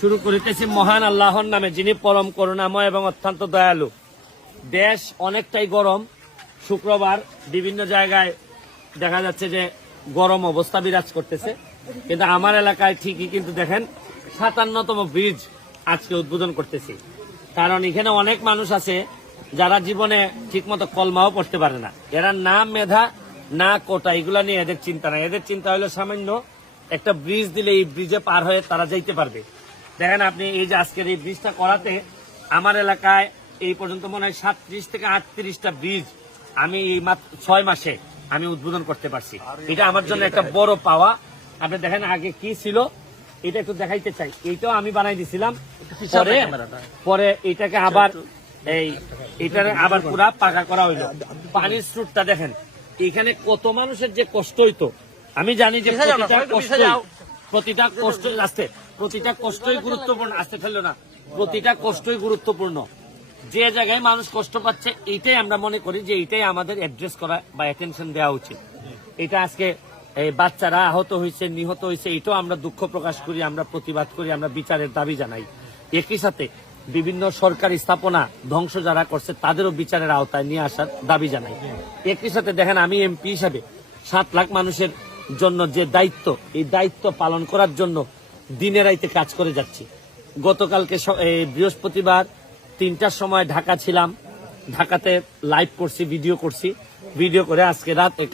শুরু করিতেছি মহান আল্লাহর নামে, যিনি পরম করুণাময় এবং অত্যন্ত দয়ালু। দেশ অনেকটাই গরম। শুক্রবার বিভিন্ন জায়গায় দেখা যাচ্ছে যে গরম অবস্থা বিরাজ করতেছে, কিন্তু আমার এলাকায় ঠিকই কিন্তু দেখেন 57তম ব্রিজ আজকে উদ্বোধন করতেছি। কারণ এখানে অনেক মানুষ আছে যারা জীবনে ঠিকমতো কলমাও পড়তে পারে না। এরা না মেধা না কোটা, এগুলা নিয়ে এদের চিন্তা নাই। এদের চিন্তা হলো সামান্য একটা ব্রিজ দিলে এই ব্রিজে পার হয়ে তারা যাইতে পারবে। দেখেন আপনি এই যে আজকের এই ব্রিজটা করাতে আমার এলাকায় এই পর্যন্ত মনে হয় 37 থেকে 38টা ব্রিজ আমি এই মাত্র 6 মাসে আমি উদ্বোধন করতে পারছি। এটা আমার জন্য একটা বড় পাওয়া। আপনি দেখেন আগে কি ছিল, এটা একটু দেখাইতে চাই। এইটাও আমি বানাই দিছিলাম, পরে এটাকে আবার এটা আবার পুরা পাকা করা হইলো। পানির স্রোতটা দেখেন, এখানে কত মানুষের যে কষ্ট হইতো। আমি জানি যে প্রতিটা কষ্টই গুরুত্বপূর্ণ। আসতে ফেললো না, প্রতিটা কষ্টই গুরুত্বপূর্ণ। যে জায়গায় মানুষ কষ্ট পাচ্ছে এইটাই আমরা মনে করি যে এইটাই আমাদের অ্যাড্রেস করা বা অ্যাটেনশন দেওয়া উচিত। এটা আজকে এই বাচ্চারা আহত হয়েছে, নিহত হয়েছে, এটাও আমরা দুঃখ প্রকাশ করি, আমরা প্রতিবাদ করি, আমরা বিচারের দাবি জানাই। একই সাথে বিভিন্ন সরকারি স্থাপনা ধ্বংস যারা করছে তাদেরও বিচারের আওতায় নিয়ে আসার দাবি জানাই। একই সাথে দেখেন আমি এমপি হিসাবে 7 লাখ মানুষের জন্য যে দায়িত্ব, এই দায়িত্ব পালন করার জন্য দিনে রাইতে কাজ করে যাচ্ছি। গতকালকে বৃহস্পতিবার 3টার সময় ঢাকা ছিলাম, ঢাকাতে লাইভ করছি, ভিডিও করে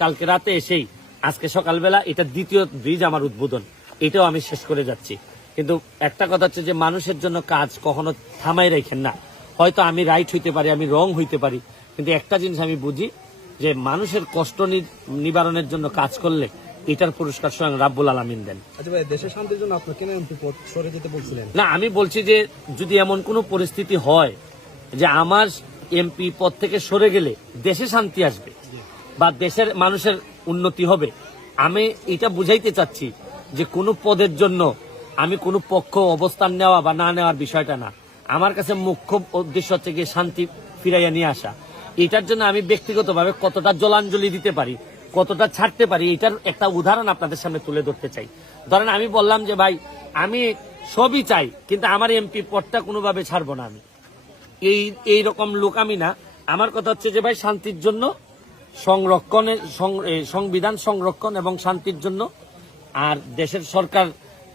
কালকে রাতে এসেই আজকে সকালবেলা এটা দ্বিতীয় ব্রিজ আমার উদ্বোধন, এটাও আমি শেষ করে যাচ্ছি। কিন্তু একটা কথা হচ্ছে যে মানুষের জন্য কাজ কখনো থামাই রাখেন না। হয়তো আমি রাইট হইতে পারি, আমি রং হইতে পারি, কিন্তু একটা জিনিস আমি বুঝি যে মানুষের কষ্ট নিবারণের জন্য কাজ করলে এটার পুরস্কার স্বয়ং রাব্বুল আলামিন দেন। আচ্ছা ভাই, দেশের শান্তির জন্য আপনি কেন এমপি পদ সরে যেতে বলছিলেন? না, আমি বলছি যে যদি এমন কোনো পরিস্থিতি হয় যে আমার এমপি পদ থেকে সরে গেলে দেশে শান্তি আসবে বা দেশের মানুষের উন্নতি হবে, আমি এটা বুঝাইতে চাচ্ছি যে কোনো পদের জন্য আমি কোনো পক্ষ অবস্থান নেওয়া বা না নেওয়ার বিষয়টা না। আমার কাছে মুখ্য উদ্দেশ্য হচ্ছে গিয়ে শান্তি ফিরাইয়া নিয়ে আসা। এটার জন্য আমি ব্যক্তিগতভাবে কতটা জলাঞ্জলি দিতে পারি, কতটা ছাড়তে পারি, এটার একটা উদাহরণ আপনাদের সামনে তুলে ধরতে চাই। ধরেন আমি বললাম যে ভাই আমি সবই চাই, কিন্তু আমার এমপি পদটা কোনোভাবে ছাড়বো না। আমি এই রকম লোক আমি না। আমার কথা হচ্ছে যে ভাই শান্তির জন্য সংবিধান সংরক্ষণ এবং শান্তির জন্য আর দেশের সরকার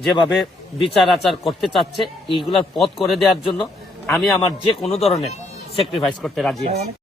যেভাবে বিচার আচার করতে চাচ্ছে এইগুলার পথ করে দেওয়ার জন্য আমি আমার যে কোনো ধরনের স্যাক্রিফাইস করতে রাজি আছি।